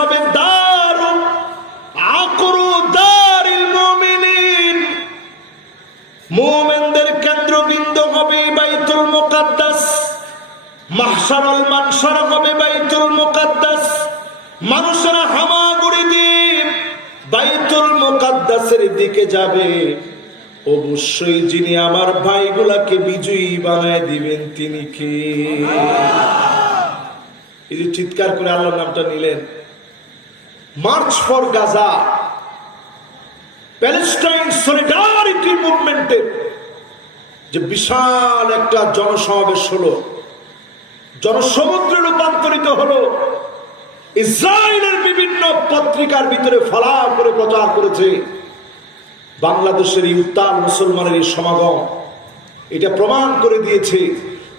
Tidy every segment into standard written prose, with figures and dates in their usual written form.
হবে দারু আকরু দারিল মুমিনিন, মুমিনদের কেন্দ্রবিন্দু হবে বাইতুল মুকাদ্দাস, মাহশারুল মানশার হবে বাইতুল মুকাদ্দাস। মানুষেরা হামাগুড়ি দিয়ে বাইতুল মুকাদ্দাসের দিকে যাবে, অবশ্যই যিনি আমার ভাইগুলাকে বিজয়ী বানায় দিবেন তিনি কে? এই যে চিৎকার করে আল্লাহর নামটা নিলেন, march for Gaza, Palestine solidarity মুভমেন্টের যে বিশাল একটা জনসমাবেশ হলো, জনসমুদ্রে রূপান্তরিত হলো, ইসরায়েলের বিভিন্ন পত্রিকার ভিতরে ফলাও করে প্রচার করেছে। বাংলাদেশের এই উত্তাল মুসলমানের এই সমাগম এটা প্রমাণ করে দিয়েছে,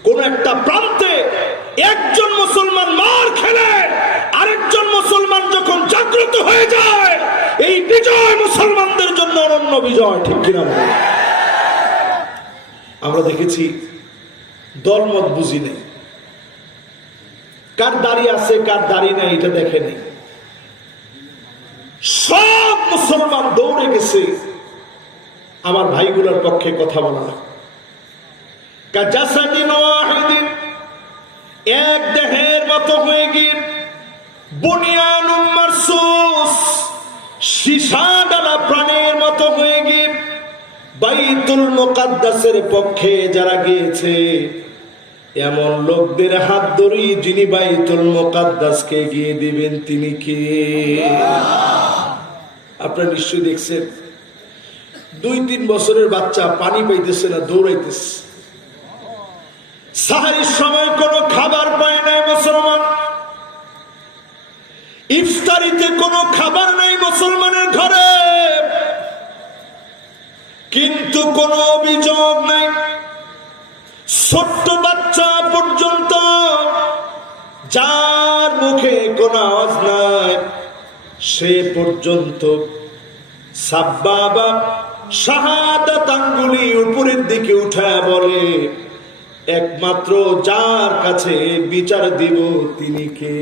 কোন একটা প্রান্তে একজন মুসলমান মার খেলে আরেকজন মুসলমান যখন জাগ্রত হয়ে যায়, এই বিজয় মুসলমানদের জন্য অনন্য বিজয়। ঠিক কিনা? আমরা দেখেছি দলমত বুঝি নেই, কার দাড়ি আছে কার দাড়ি নেই এটা দেখেনি, সব মুসলমান দৌড়ে গেছে আমার ভাইগুলোর পক্ষে কথা বলা। এক দেহের মতো হয়ে গিয়ে বুনিয়ানুম মারসুস, সীসা ডালা প্রাণের মতো হয়ে গিয়ে বাইতুল মুকাদ্দাসের পক্ষে যারা গিয়েছে, এমন লোকদের হাত ধরি যিনি বাইতুল মুকাদ্দাসকে এগিয়ে দিবেন তিনি কে? আপনারা নিশ্চয়ই দেখছেন 2-3 বছরের বাচ্চা পানি পাইতেছে না, দৌড়াইতেছে। সাহারির সময় কোনো খাবার পায় নাই মুসলমান, ইফতারিতে কোনো খাবার নাই মুসলমানের ঘরে, কিন্তু কোনো অভিযোগ নাই। ছোট্ট বাচ্চা পর্যন্ত যার মুখে কোনো আওয়াজ নাই, সে পর্যন্ত সাব্বাবা শাহাদাত আঙ্গুলি উপরের দিকে উঠায় বলে, একমাত্র যার কাছে বিচার দিব তিনি কে?